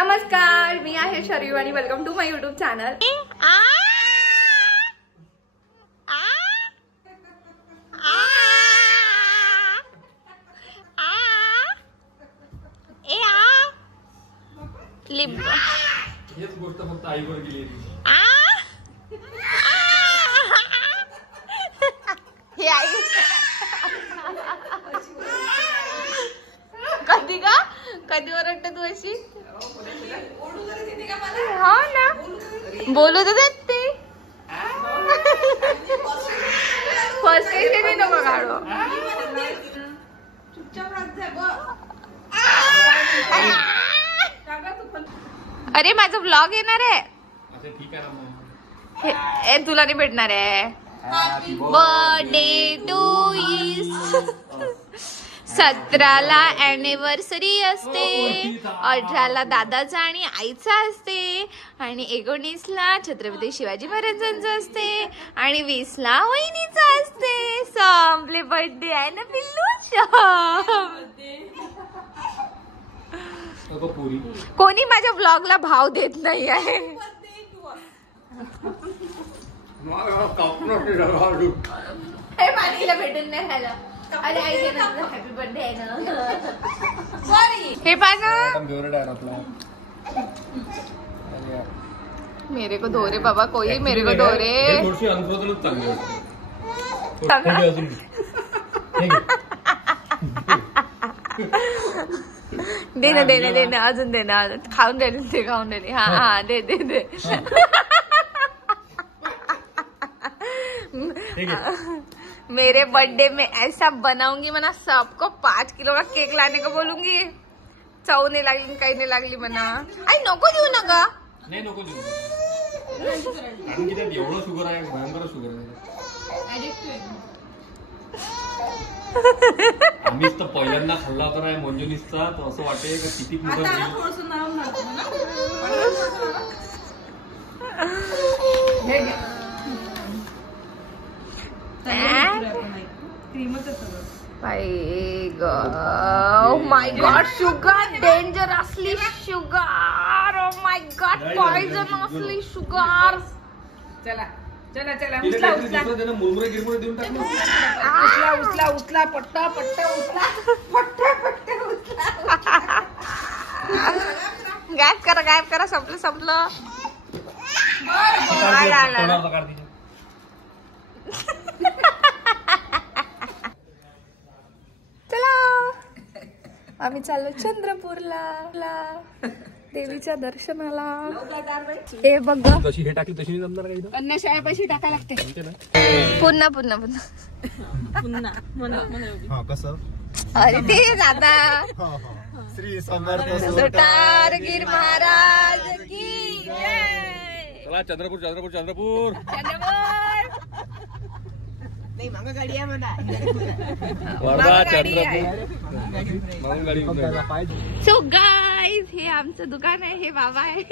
नमस्कार, मी आहे शरीफ आणि welcome to my YouTube channel. हेच गोष्ट फक्त आईवर गेली हे आई कधी का कधी ओरडते तू अशी? हो ना, बोलू तर देत ते फर्स्ट टाइम नको काढू। अरे माझा ब्लॉग येणार आहे। ठीक आहे ना, तुला नाही भेटणार आहे। बर्थडे टू इज 17ला अॅनिव्हर्सरी असते, 18ला दादाचा आणि आईचा असते, आणि 19ला छत्रपती शिवाजी महाराजांचा असते, आणि 20ला वहिनीचा असते। संपले बर्थडे आहे ना पिल्लू। कोणी माझ्या ब्लॉगला भाव देत नाही आहे। हे पाणीला भेटून नाही राहिलं। अरे आई हॅपी बर्थडे आहे ना, सॉरी। हे पाना मेरे को दो रे बाबा, कोई मेरे को दो रे। थोडीशी अनुशोधन चांगली असते। दे ना अजून दे ना, खाऊन दे ते, खाऊन दे। हा हा दे दे दे। मेरे बर्थडे में ऐसा बनाऊंगी मना, सबको 5 किलो का केक लाने को बोलूंगी। चव नाही लागली, काही नाही लागली म्हणा। आई नको देऊ ना ग। नाही नको देऊ, कारण की त्यात एवढं शुगर आहे, भयंकर शुगर आहे। आम्हीच तर पहिल्यांदा खाल्ला होता नाही मंजुनीचा, तर असं वाटते का किती मोठं my God, sugar dangerously sugar. Oh my God, poisonously sugar. चला चला चला, उचला उचला मुरमुरे गिरमुरे देऊन टाक ना। उचला उचला उचला, पट्टा पट्टा उचला, पट्टा पट्टा उचला। गायब करा, संपलं संपलं। चला आम्ही चाललो चंद्रपूरला देवीच्या दर्शनाला। हे बघ जशी हे टाकली तशी जमणार का? अन्नशाळे पैसे टाकायला लागते। पुन्हा पुन्हा पुन्हा पुन्हा कसं? अरे ते दादा श्री समर्थ गिर महाराज की जय। चला चंद्रपूर चंद्रपूर चंद्रपूर नाही, मागं गाडी आहे म्हणा। सो गाईज, हे आमचं दुकान आहे, हे बाबा आहे।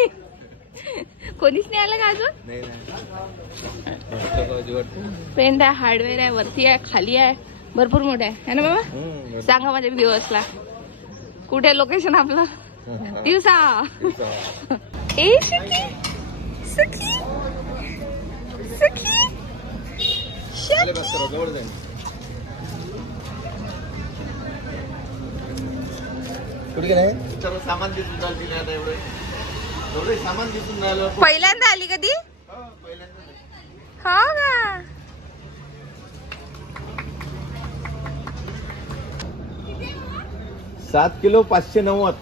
कोणीच नाही आलं का अजून? पेंट आहे, हार्डवेअर आहे, वरती आहे, खाली आहे, भरपूर मोठे आहे ना बाबा? सांगा माझ्या दिवसला कुठे लोकेशन आपलं? दिवसा ए सखी सखी सखी सामान दिसून एवढे सामान दिसून राहिलं। पहिल्यांदा आली कधी? हो का? 7 किलो 590।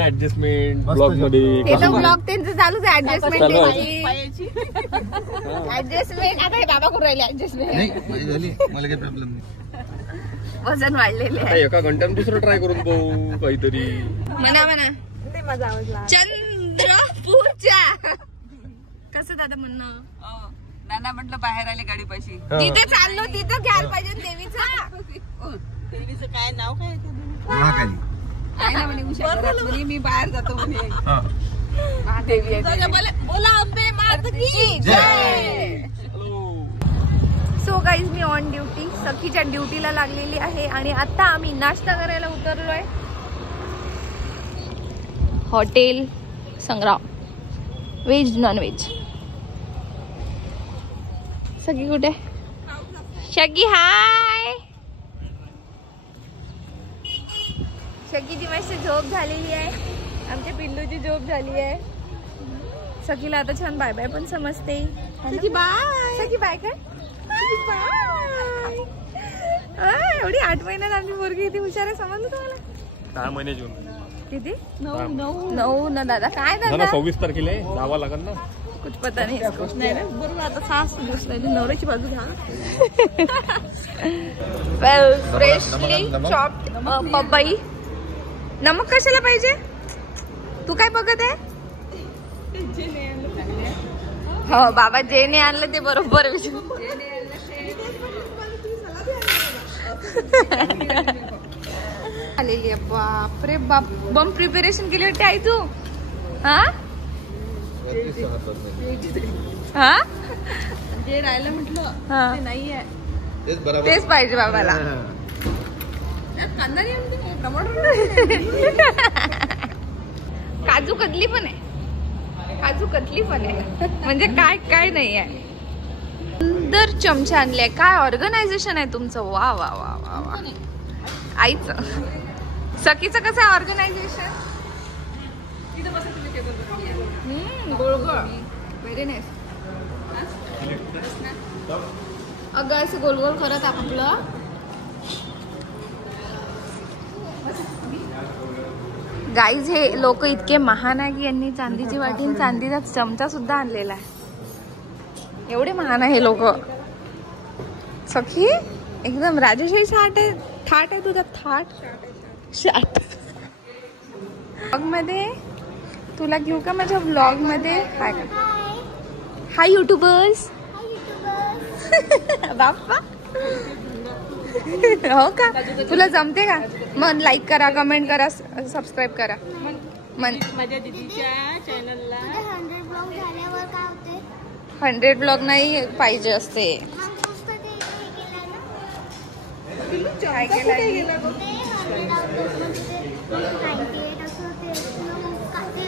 ऍडजस्टमेंट ब्लॉग मध्ये ब्लॉग त्यांचं चालूच आहे। ऍडजस्टमेंट ऍडजस्टमेंट आता हे बाबा करून राहिले ऍडजस्टमेंट। झाली, मला काही प्रॉब्लेम नाही। वजन वाढलेले आहे। एका घंट्यात दुसरं ट्राय करून पाहू काहीतरी। म्हणा म्हणा, ते माझा आवडला। चंद्रपूरच्या कसं दादा म्हणणं? दादा म्हटलं बाहेर आले गाडी पाशी, तिथे चाललो, तिथं घ्यायला पाहिजे देवीचं। देवीचं काय नाव काय? महाकाली काय ना म्हणे, उषा घरात म्हणे मी बाहेर जातो म्हणे। महादेवी आहे। बोला अंबे मात की जय। सो गाईज, मी ऑन ड्युटी, सखीच्या ड्युटीला लागलेली आहे आणि आता आम्ही नाश्ता करायला उतरलोय। Hotel Sangram, veg non veg. सगळी कुठे? शगी हाय. शगीची मस्त झोप झालेली आहे. आमच्या पिल्लूची झोप झाली आहे. सखीला आता छान बाय बाय पण समजते. सखी बाय. सखी बाय काय? बाय. एवढी 8 महिन्यात आमची मुलगी किती हुशार आहे समजलं तुम्हाला? 6 महिने जून किती? 9 ना दादा. काय दादा 26 तारखेला जावं लागेल ना. कुछ पता नाही. नाही रे बरोबर. आता सास दिसली नवऱ्याची बाजू घ्या. वेल फ्रेशली चॉप्ड पपई. नमक कशाला पाहिजे? तू काय बघत आहे? हो बाबा जेने आणलं ते बरोबर आलेली आहे. बापरे बाप. बम प्रिपरेशन केली वाटते आई तू. हा हा जे राहिलं म्हटलं हा ते नाहीये. तेच पाहिजे बाबाला. कांदा नाही टमाटर. काजू कतली पण आहे. काजू कतली पण आहे. म्हणजे काय काय नाही आहे. सुंदर चमचे आणले. काय ऑर्गनायझेशन आहे तुमचं. वा वा वा वा वा. आईचं सखीचं कसं आहे ऑर्गनायझेशन. गोळ गोळ. Very nice. अगं असं गोल गोल करत आपलं. गाईज हे लोक इतके महान आहे की यांनी चांदीची वाटी आणि चांदीचा चमचा सुद्धा आणलेला आहे. एवढे महान आहे हे लोक. सखी एकदम राजेशाही थाट आहे तुझा. शाट ब्लॉग मध्ये तुला घेऊ का माझ्या ब्लॉग मध्ये. हाय युट्यूबर्स. बाप्पा हो का? तुला जमते का? मग लाईक करा, कमेंट करा, सबस्क्राईब करा. माझ्या दीदीच्या चॅनलला 100 ब्लॉग झाल्यावर काय होते? 100 ब्लॉग नाही पाहिजे असते. काय केलं? ते 100 म्हणजे ते 98 असं ते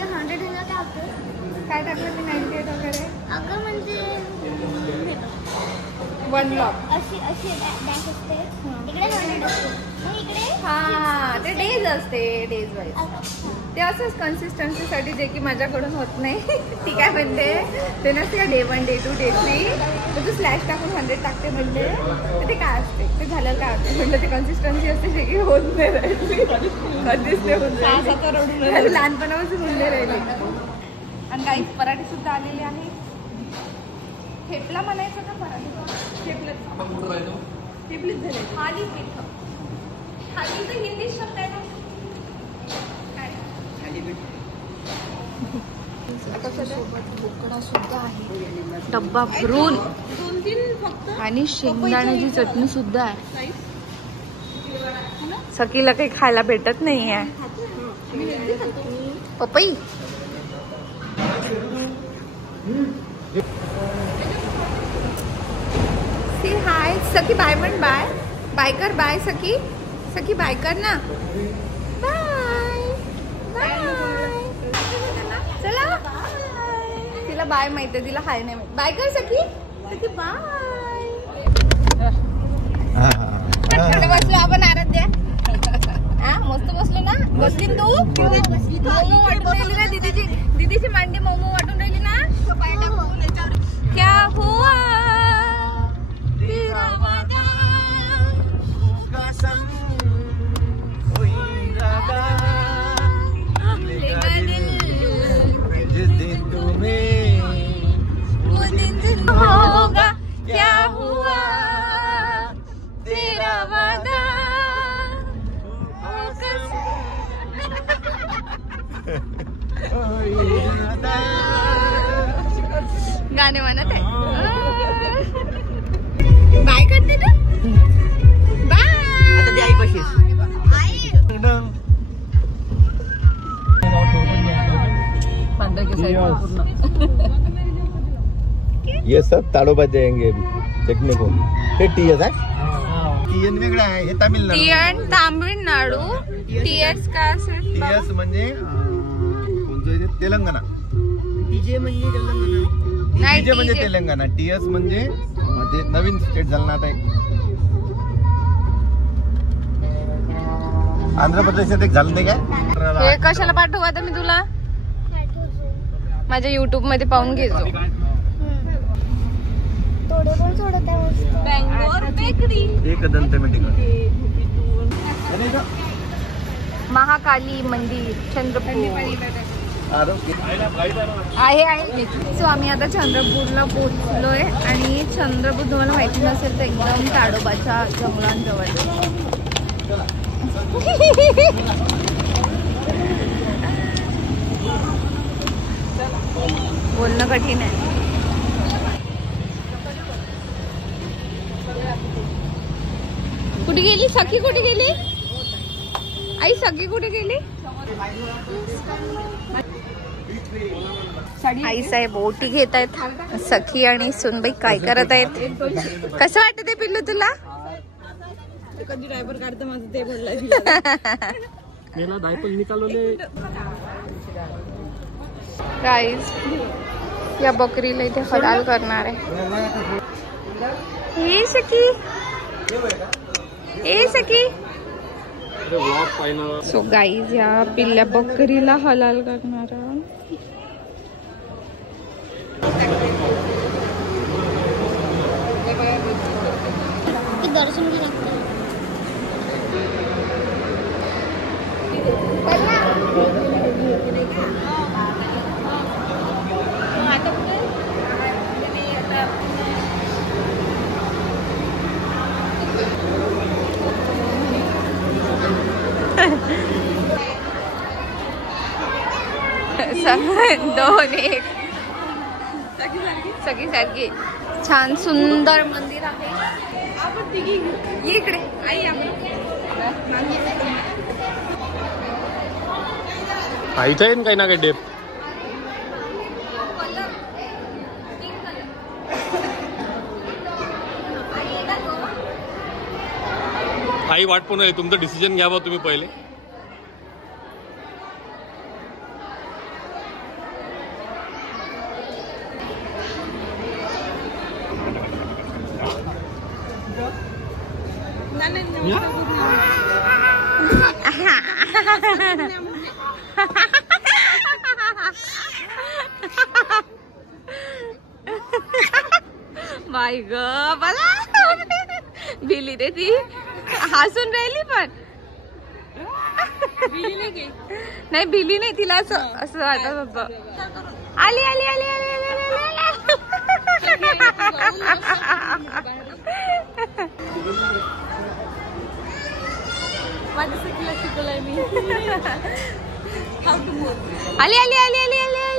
100 झालं काय होते? काय टाकलं ते 98 वगैरे? अगं म्हणजे 1 ब्लॉग. अशी डॅश असते. इकडे 100 असते. मग इकडे हा ते डेज असते. डेज वाईज ते असंच कन्सिस्टन्सी साठी जे की माझ्याकडून होत नाही. ती काय म्हणते ते नसते का डे 1 डे 2 डे 3 तर तू स्लॅश टाकून 100 टाकते म्हणते. ते काय असते ते झालं काय होते म्हटलं. ते कन्सिस्टन्सी असते जे की होत नाही राहिली. कधीच नाही होत राहिली. लहानपणापासून होऊन नाही राहिली. आणि काही पराठे सुद्धा आलेले आहे. थेपला म्हणायचं का पराठे? थेपलीच झाले. थाली पीठ. थाली तर हिंदी शब्द आहे ना. बोकडा सुद्धा आहे. डब्बा भरून. आणि शेंगदाण्याची चटणी सुद्धा आहे. सखीला काही खायला भेटत नाही आहे. पपई. हाय सखी. बाय म्हण. बाय बाय कर. बाय सखी. सखी बाय कर ना. Bye bye. चला तिला बाय माहिती. तिला हाय नाही माहिती. बाय कर सखी. सखी बाय. बसलो आपण आराध्या. हा मस्त बसलो ना. बसली तू. मोमो वाटून राहिली ना. दीदीची मांडी मोमो वाटून राहिली ना. क्या हुआ तेरा वादा लेगा दिल जिस दिन तुम्हें वो दिन होगा. क्या हुआ तेरा वादा. गाणे म्हणत आहे. बाय करते ना. बाय. आता ती आई कशी ये सब ताड़ोबा जाएंगे अभी चकने को. हे टीएस आहे. टीएन वेगळा आहे. हे तामिळनाडू. तामिळनाडू. टीएस का असेल? टीएस म्हणजे आमचं इथे तेलंगणा. डीजे म्हणजे तेलंगणा. नाही, डीजे म्हणजे DJ. तेलंगणा. टीएस म्हणजे ते नवीन स्टेट झालं ना आता एक. आंध्र प्रदेशात एक झालं नाही काय. हे कशाला पाठवू आता मी तुला? माझ्या युट्यूब मध्ये पाहून घेतो. थोडे पण सोडत आहे मस्त. बँगलोर बेकरी. एक दंत मेडिकल. महाकाली मंदिर चंद्रपूर आहे. सो आम्ही आता चंद्रपूरला पोहोचलोय आणि चंद्रपूर तुम्हाला माहिती नसेल तर एकदम ताडोबाच्या जंगलांजवळ. बोलणं कठीण आहे. कुठे गेली सखी? कुठे गेली आई? सखी कुठे गेली? आई साहेब ओटी घेत आहेत. सखी आणि सुनबाई काय करत आहेत? कसं वाटत आहे पिल्लू तुला? कधी ड्रायव्हर काढतं माझं ते बोललाय. गाईज या बकरीला इथे हलाल करणार आहे. हे सखी, ए सखी. सो गाईज या पिल्ल्या बकरीला हलाल करणार. दर्शन घ्या. दोन एक सगळी सारखी छान सुंदर मंदिर आहे. ये इकडे आई. आईचं आहे काही ना काही डेप. आई वाट पण आहे. तुमचं डिसिजन घ्यावं तुम्ही पहिले. बाई ग मला भिली रे ती. हसून राहिली पण नाही भिली नाही. तिला असं वाटत होतं. आली आली आली आली आली आली आली आली आली आली आली आली.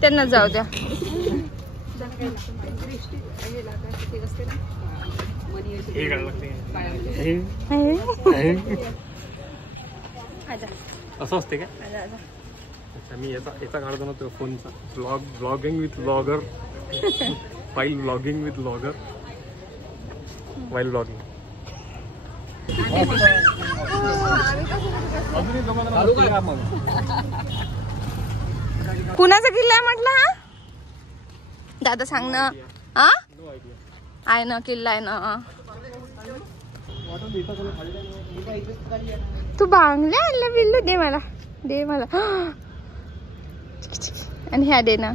त्यांना जाऊ द्या. असं असते का? अच्छा मी याचा काढतो ना तो फोनचा. Blogging with blogger. While blogging with blogger. While blogging. कुणाचा किल्ला आहे म्हटलं हा? दादा सांग ना. हा आहे ना किल्ला आहे ना. तू बांगला आणला पिल्लू? दे मला दे मला. आणि ह्या दे ना.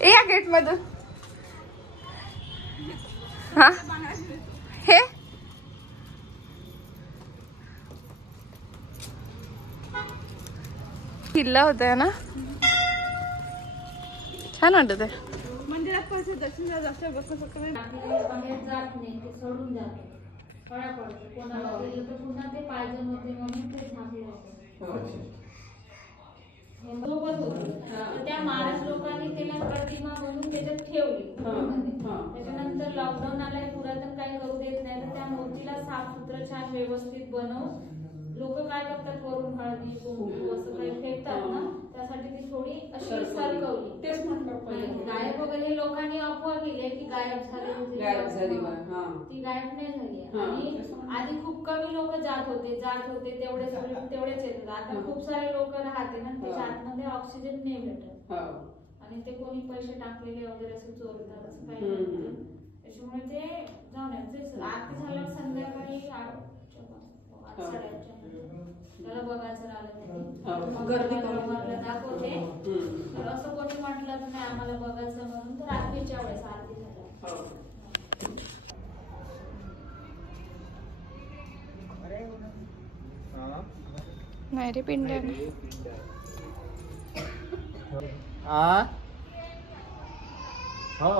ए या गेट मधून. हा हे किल्ला होता ना. छान वाटत आहे. मंदिरात पैसे दर्शन जास्त बसू फक्त सोडून जाते. फळा पडतो कोणाला गेलं तर पुन्हा ते पाहिजे नव्हते म्हणून ते थांबले होते. सोबत होते त्या महाराज लोकांनी त्याला प्रतिमा बनवून त्याच्यात ठेवली. त्याच्यानंतर लॉकडाऊन आलाय पुरातन काही हळदीला साफसुथरं छान व्यवस्थित बनव. लोक काय करतात वरून हळदी कुंकू असं काही फेकतात ना, त्यासाठी ती थोडी अशी सरकवली. तेच म्हटलं गायब वगैरे लोकांनी अफवा केली की गायब झाली, गायब झाली ती गायब नाही झाली. आणि आधी खूप कमी लोक जात होते तेवढेच येतात. आता खूप सारे लोक राहते ना, त्याच्या आतमध्ये ऑक्सिजन नाही भेटत आणि ते कोणी पैसे टाकलेले वगैरे असं चोरतात असं काही नाही. त्याच्यामुळे ते जाऊन आरती झाल्यावर संध्याकाळी 8:30 त्याला बघायचं राहिलं गर्दी दाखवते. तर असं कोणी म्हटलं तर नाही आम्हाला बघायचं म्हणून, तर रात्रीच्या वेळेस आरती झाल्या. नाही रे पिंड्या हो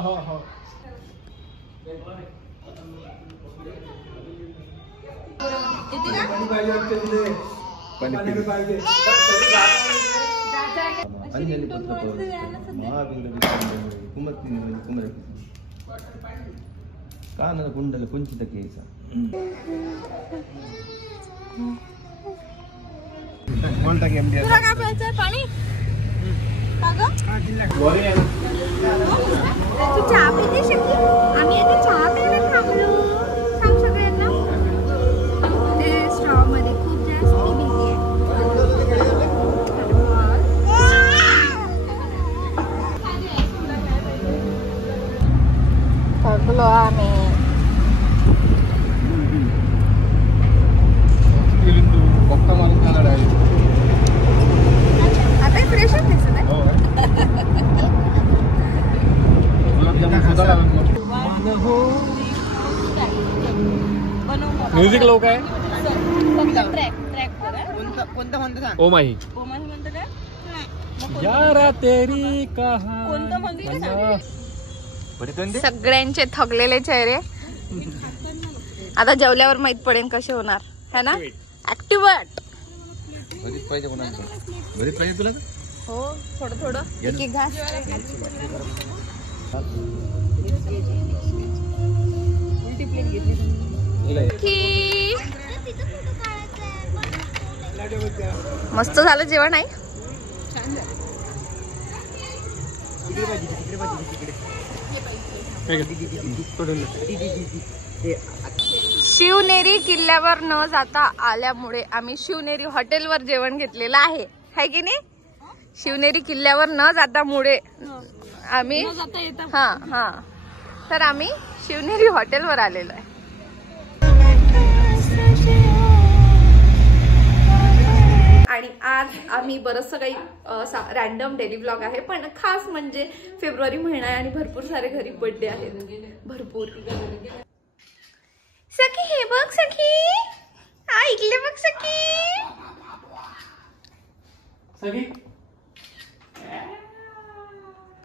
अंजली कानन कुंडल कुंचित केस तुला काय प्यायचंय पाणी? तू चहा पिते शक्ती? आम्ही आता चहा प्यायला थांबलो. सांग सगळ्यांना. ते स्ट्रॉ मध्ये खूप जास्त बिझी आहे. थकलो आम्ही. आता फ्रेश दिसत आहे. म्युझिक लोक आहे. कोणतं म्हणतो सांग? ओ माही म्हणतो काय? यारा तेरी कहा. कोणतं म्हणतो? सगळ्यांचे थकलेले चेहरे. आता जेवल्यावर माहित पडेल कसे होणार है ना. ऍक्टिव्हट घरीच पाहिजे कोणाला घरीच पाहिजे तुला. हो थोडं थोडं एक एक घास. उलटी प्लेट घेतली. मस्त झालं जेवण आहे. छान झालं. शिवनेरी किल्ल्यावर न जाता आल्यामुळे आम्ही शिवनेरी हॉटेलवर जेवण घेतलेलं आहे, है की नाही. शिवनेरी किल्ल्यावर न जाता मुळे आम्ही हा तर आम्ही शिवनेरी हॉटेलवर आलेलो आहे. आणि आज आम्ही बरंचसं काही रॅन्डम डेली ब्लॉग आहे, पण खास म्हणजे फेब्रुवारी महिना आहे आणि भरपूर सारे घरी बर्थडे आहेत. भरपूर. सखी हे बघ सखी, ऐकले बघ सखी.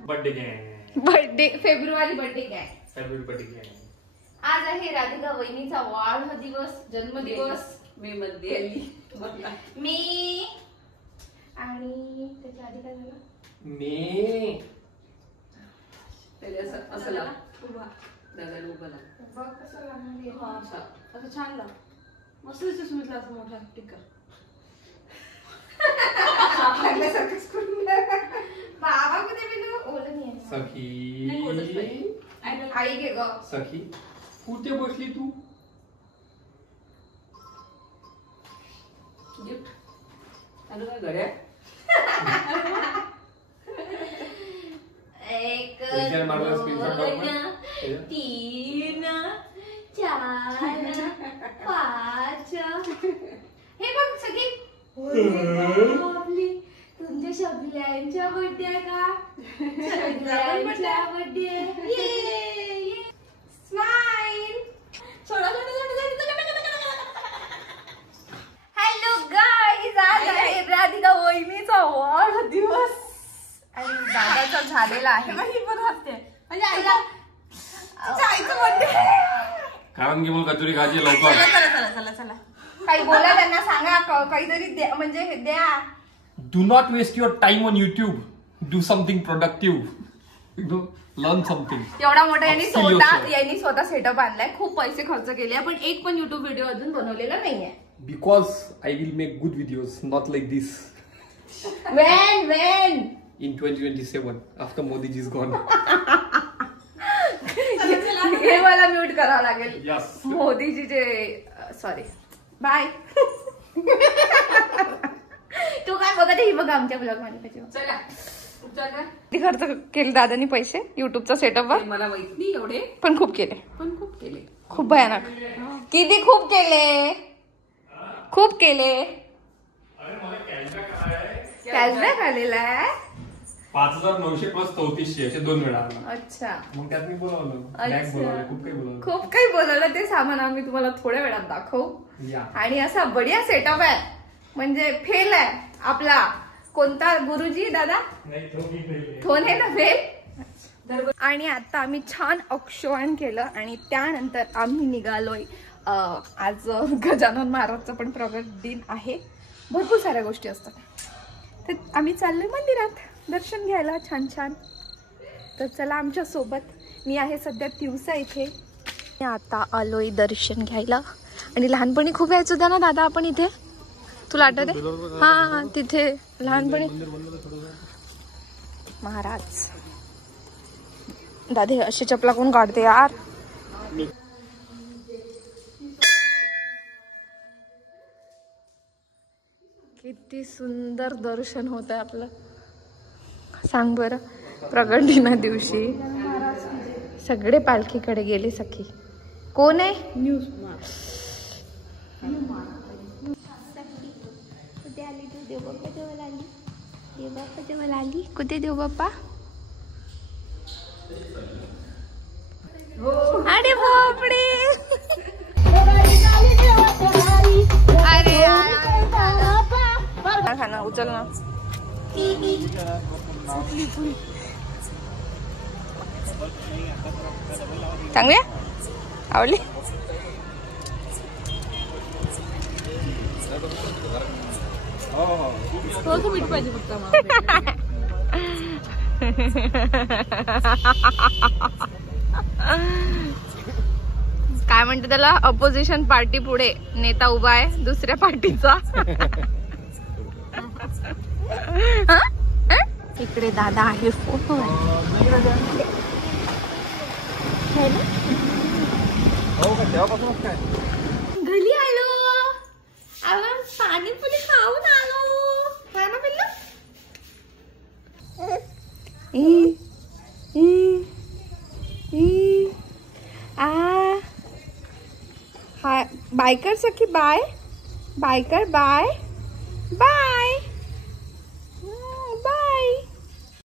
बर्थडे फेब्रुवारी बर्थडे काय आज आहे. राधिका वहिनीचा वाढदिवस, जन्मदिवस. मी मध्ये आली. मी आणि त्याच्या आधी काय झालं. मी असं लाव. उभा दादा उभा लाव. बघ कसं लागणार. असं छान लाव. मस्त दिसतो सुमितला असं मोठा टिक्का. बाबा कुठे बिंदू ओलं नाही सखी. आई घे ग. सखी कुठे बसली तू. गिफ्ट आणि काय घड्या. 1 विचार मारला स्क्रीनशॉट टाक ना. 3 4 5 हे बघ सगळी. तुमच्या शबल्यांच्या बर्थडे आहे का. शबल्यांच्या बर्थडे. स्माइल. हॅलो गाईज, आज आहे राधिका वहिनीचा वाढदिवस आणि दादाचा झालेला आहे. कारण की मला कचोरी खायची लवकर. चला काही बोला त्यांना, सांगा काहीतरी द्या, म्हणजे द्या. Do not waste your time on YouTube. Do something productive. Learn something. एवढा मोठा यांनी स्वतः सेटअप आणलाय. खूप पैसे खर्च केले पण एक पण युट्यूब व्हिडिओ अजून बनवलेला नाहीये. Because I will make good videos, not like this. When? In 2027, after Modi is gone. हे मला म्यूट करावं लागेल. Yes. मोदीजीचे सॉरी बाय. तू काय बघत ही बघा आमच्या ब्लॉग मध्ये. किती खर्च केले दादानी पैसे युट्यूबचा सेटअप वर? मला माहित नाही एवढे, पण खूप केले. खूप भयानक. किती खूप केले. कॅशबॅक आलेला आहे 5,900 प्लस 3400 असे 2 वेळा. अच्छा. मग त्यात मी बोलावलं, बॅग बोलावलं, खूप काही बोलवलं. ते सामान आम्ही तुम्हाला थोड्या वेळात दाखवू. आणि असा बढिया सेटअप आहे म्हणजे फेल आहे आपला. कोणता गुरुजी दादा? थोने ना फेल. आणि आता आम्ही छान औक्षण केलं आणि त्यानंतर आम्ही निघालोय. आज गजानन महाराजचा पण प्रगट दिन आहे. भरपूर साऱ्या गोष्टी असतात. तर आम्ही चाललोय मंदिरात दर्शन घ्यायला छान. तर चला आमच्या सोबत. मी आहे सध्या तिवसा इथे. आता आलोय दर्शन घ्यायला. आणि लहानपणी खूप यायचं होतं ना दादा आपण इथे, तुला आठवते? हा तिथे लहानपणी महाराज. दादा अशी चपला कोण काढते यार. किती सुंदर दर्शन होत आहे आपलं. सांग बरं. प्रगट दिना दिवशी सगळे पालखीकडे गेले. सखी कोण आहे? न्यूज कुठे आली तू? देवबाप्पा जवळ आली. देवबाप्पा जवळ आली. कुठे देवबाप्पा? अरे बापरे. अरे खाना उचल ना. चांगली आवडली. मीठ पाहिजे फक्त. काय म्हणते त्याला? अपोजिशन पार्टी पुढे नेता उभा आहे दुसऱ्या पार्टीचा. इकडे दादा आहे. फोटो घरी आलो. आपण पाणीपुरी खाऊन आलो. काय ना पिल्लू? Hi biker Sakhi. Bye biker. Bye bye.